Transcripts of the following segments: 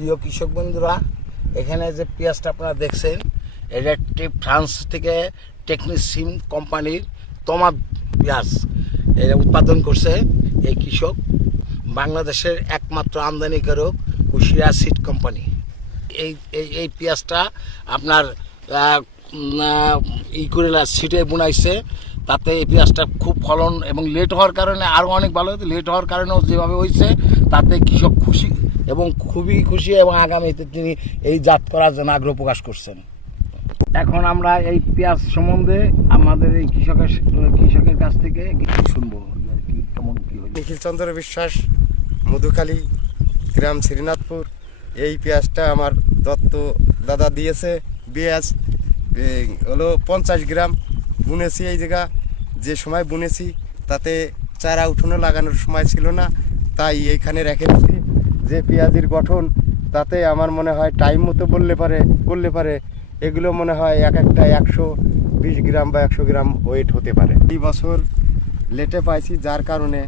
প্রিয় কৃষক বন্ধুরা, এখানে যে পেঁয়াজটা আপনারা দেখছেন, এটা একটি ফ্রান্স থেকে টেকনিসিম কোম্পানির তমা পেঁয়াজ এটা উৎপাদন করছে এই কৃষক, বাংলাদেশের একমাত্র আমদানিকারক কুশিয়া সিড কোম্পানি। এই এই পেঁয়াজটা আপনার ই করে সিটে বুনাইছে তাতে এই পেঁয়াজটা খুব ফলন এবং লেট হওয়ার কারণে আরও অনেক ভালো হতো লেট হওয়ার কারণেও যেভাবে হয়েছে তাতে কৃষক খুশি এবং খুবই খুশি এবং আগামীতে তিনি এই জাত করার জন্য আগ্রহ প্রকাশ করছেন। এখন আমরা এই পেঁয়াজ সম্বন্ধে আমাদের এই কৃষকের কৃষকের কাছ থেকে কিছু শুনব। আর কি কেমন কি নিখিল চন্দ্র বিশ্বাস মধুখালী গ্রাম শ্রীনাথপুর। এই পেঁয়াজটা আমার দত্ত দাদা দিয়েছে। পেঁয়াজ হলো পঞ্চাশ গ্রাম। বুনেছি এই জায়গা। যে সময় বুনেছি, তাতে চারা উঠোনো লাগানোর সময় ছিল না। তাই এইখানে রেখে দিচ্ছি যে পেঁয়াজের গঠন, তাতে আমার মনে হয় টাইম মতো বললে পারে করলে পারে, এগুলো মনে হয় এক একটা একশো বিশ গ্রাম বা একশো গ্রাম ওয়েট হতে পারে। এই বছর লেটে পাইছি, যার কারণে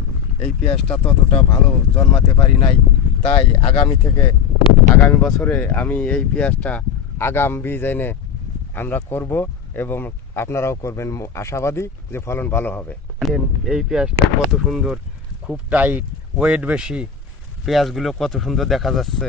এই পেঁয়াজটা ততটা ভালো জন্মাতে পারি নাই। তাই আগামী থেকে, আগামী বছরে আমি এই পেঁয়াজটা আগাম বীজ এনে আমরা করব। এবং আপনারাও করবেন আশাবাদী যে ফলন ভালো হবে। এই পেঁয়াজটা কত সুন্দর, খুব টাইট, ওয়েট বেশি। পেঁয়াজগুলো কত সুন্দর দেখা যাচ্ছে।